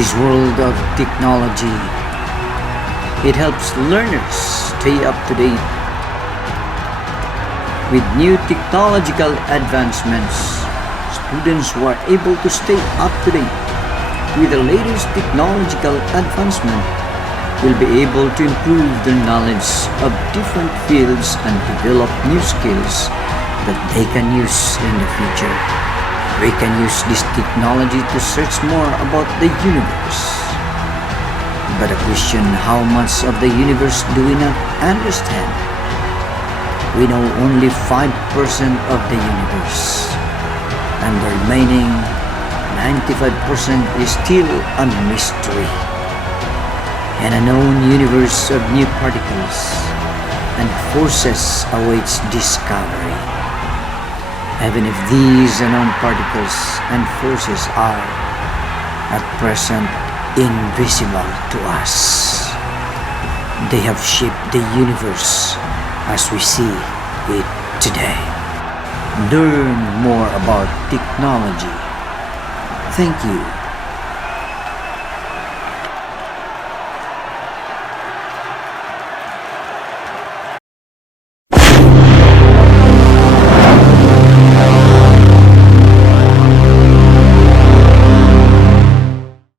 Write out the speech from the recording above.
This world of technology, it helps learners stay up to date with new technological advancements. Students who are able to stay up to date with the latest technological advancement will be able to improve their knowledge of different fields and develop new skills that they can use in the future. We can use this technology to search more about the universe. But the question, how much of the universe do we not understand? We know only 5% of the universe, and the remaining 95% is still a mystery. An unknown universe of new particles and forces awaits discovery. Even if these unknown particles and forces are at present invisible to us, they have shaped the universe as we see it today. Learn more about technology. Thank you.